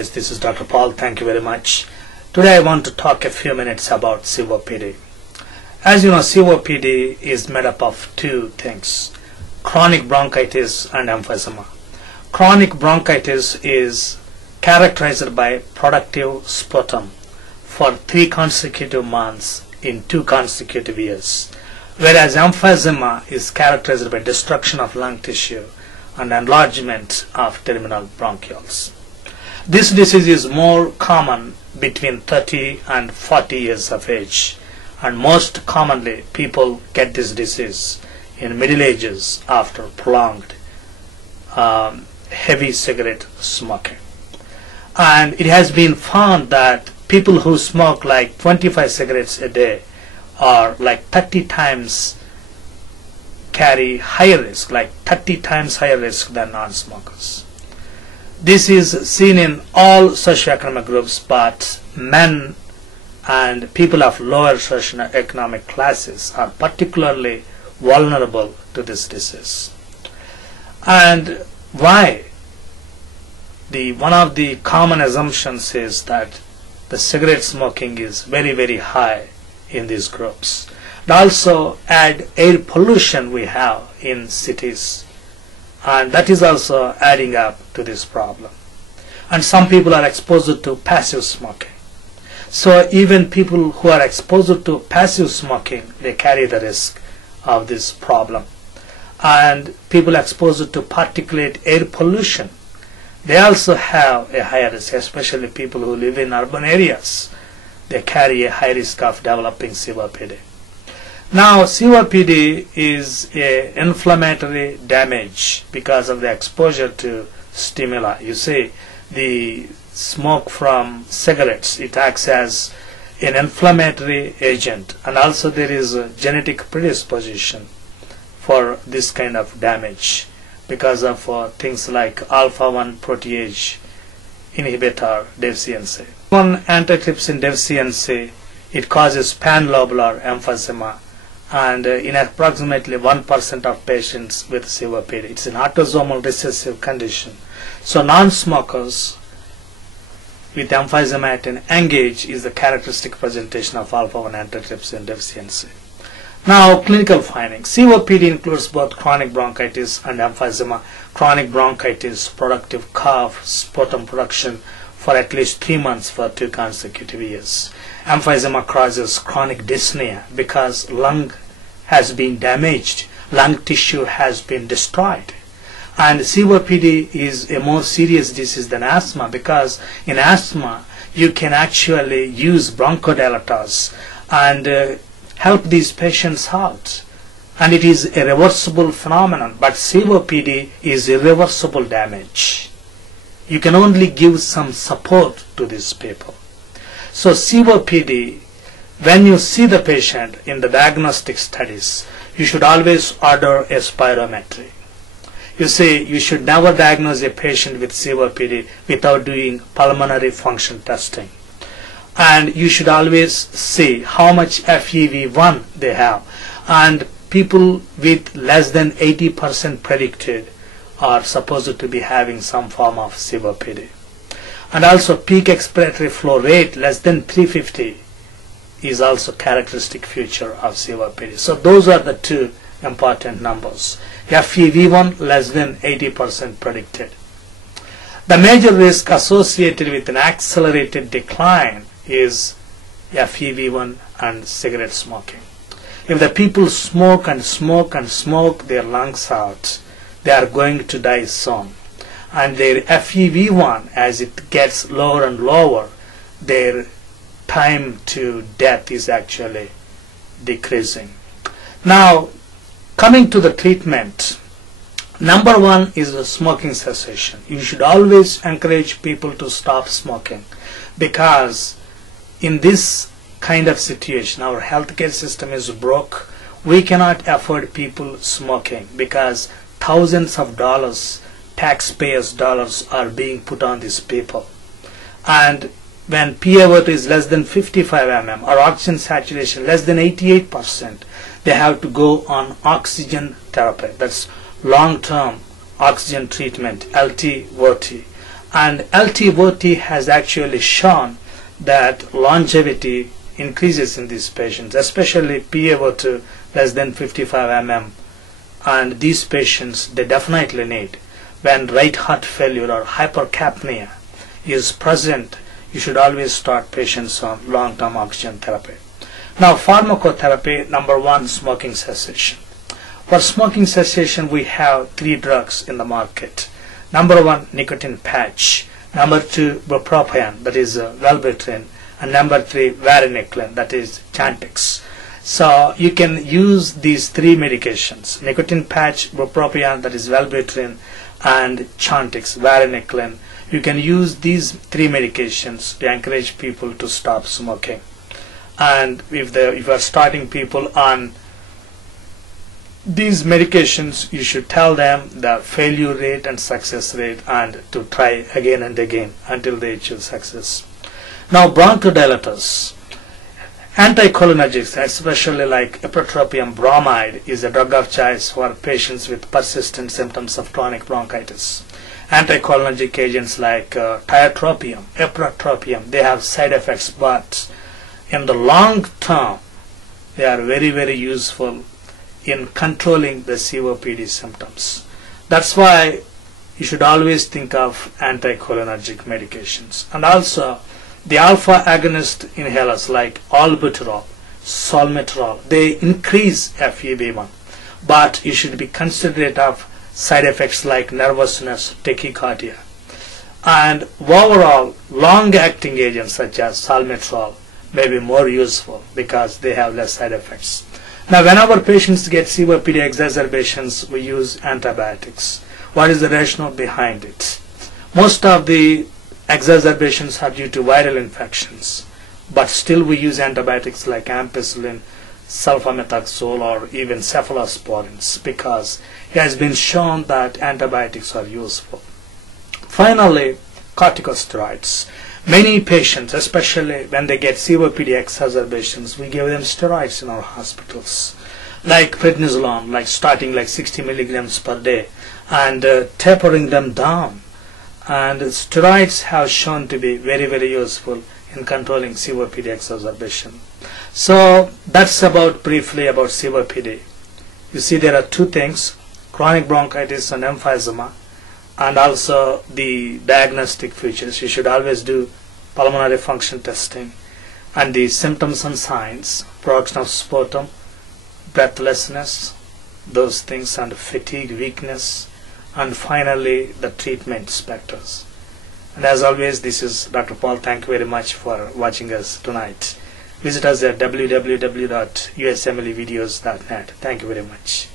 guys, this is Dr. Paul. Thank you very much. Today I want to talk a few minutes about COPD. As you know, COPD is made up of two things: chronic bronchitis and emphysema. Chronic bronchitis is characterized by productive sputum for 3 consecutive months in 2 consecutive years, whereas emphysema is characterized by destruction of lung tissue and enlargement of terminal bronchioles. This disease is more common between 30 and 40 years of age, and most commonly people get this disease in middle ages after prolonged heavy cigarette smoking. And it has been found that people who smoke like 25 cigarettes a day are like 30 times carry higher risk, like 30 times higher risk than non-smokers. This is seen in all socioeconomic groups, but men and people of lower socioeconomic classes are particularly vulnerable to this disease. And why? One of the common assumptions is that the cigarette smoking is very, very high in these groups. And also add air pollution we have in cities, and that is also adding up to this problem. And some people are exposed to passive smoking. So even people who are exposed to passive smoking, they carry the risk of this problem. And people exposed to particulate air pollution, they also have a higher risk, especially people who live in urban areas. They carry a high risk of developing COPD. Now, COPD is an inflammatory damage because of the exposure to stimuli. You see, the smoke from cigarettes, it acts as an inflammatory agent, and also there is a genetic predisposition for this kind of damage because of things like alpha-1 protease inhibitor deficiency. One antitrypsin deficiency, it causes panlobular emphysema, and in approximately 1% of patients with COPD. It's an autosomal recessive condition. So non-smokers with emphysema at an young age is the characteristic presentation of alpha-1 antitrypsin deficiency. Now, clinical findings. COPD includes both chronic bronchitis and emphysema. Chronic bronchitis, productive cough, sputum production for at least 3 months for 2 consecutive years. Emphysema causes chronic dyspnea because lung has been damaged, lung tissue has been destroyed. And COPD is a more serious disease than asthma, because in asthma you can actually use bronchodilators and help these patients out, and it is a reversible phenomenon. But COPD is irreversible damage. You can only give some support to these people. So COPD, when you see the patient in the diagnostic studies, you should always order a spirometry. You see, you should never diagnose a patient with COPD without doing pulmonary function testing. And you should always see how much FEV1 they have. And people with less than 80% predicted are supposed to be having some form of COPD. And also peak expiratory flow rate less than 350 is also characteristic feature of COPD. So those are the 2 important numbers. FEV1 less than 80% predicted. The major risk associated with an accelerated decline is FEV1 and cigarette smoking. If the people smoke and smoke and smoke their lungs out, they are going to die soon. And their FEV1, as it gets lower and lower, their time to death is actually decreasing. Now, coming to the treatment, number 1 is the smoking cessation. You should always encourage people to stop smoking, because in this kind of situation, our healthcare system is broke. We cannot afford people smoking because thousands of dollars, taxpayers' dollars, are being put on these people. And when PaO2 is less than 55 mm or oxygen saturation less than 88%, they have to go on oxygen therapy. That's long-term oxygen treatment, LT-OT. And LTOT has actually shown that longevity increases in these patients, especially PaO2 less than 55 mm. And these patients, they definitely need, when right heart failure or hypercapnia is present, you should always start patients on long-term oxygen therapy. Now, pharmacotherapy, number one, smoking cessation. For smoking cessation, we have 3 drugs in the market. Number one, nicotine patch. Number two, bupropion, that is Wellbutrin. And number 3, varenicline, that is Chantix. So you can use these 3 medications, nicotine patch, bupropion, that is Wellbutrin, and Chantix, varenicline. You can use these 3 medications to encourage people to stop smoking. And if you are starting people on these medications, you should tell them the failure rate and success rate, and to try again and again until they achieve success. Now, bronchodilators, anticholinergics, especially like ipratropium bromide, is a drug of choice for patients with persistent symptoms of chronic bronchitis. Anticholinergic agents like tiotropium, ipratropium, they have side effects, but in the long term, they are very, very useful in controlling the COPD symptoms. That's why you should always think of anticholinergic medications. And also, the alpha agonist inhalers like albuterol, salmeterol, they increase FEV1, but you should be considerate of side effects like nervousness, tachycardia. And overall, long-acting agents such as salmeterol may be more useful because they have less side effects. Now, whenever patients get COPD exacerbations, we use antibiotics. What is the rationale behind it? Most of the exacerbations are due to viral infections, but still we use antibiotics like ampicillin, sulfamethoxazole, or even cephalosporins because it has been shown that antibiotics are useful. Finally, corticosteroids. Many patients, especially when they get COPD exacerbations, we give them steroids in our hospitals, like prednisolone, like starting like 60 milligrams per day and tapering them down. And steroids have shown to be very, very useful in controlling COPD exacerbation. So that's about briefly about COPD. You see, there are 2 things, chronic bronchitis and emphysema, and also the diagnostic features. You should always do pulmonary function testing, and the symptoms and signs, production of sputum, breathlessness, those things, and fatigue, weakness, and finally the treatment specters. And as always, this is Dr. Paul. Thank you very much for watching us tonight. Visit us at www.usmlevideos.net. Thank you very much.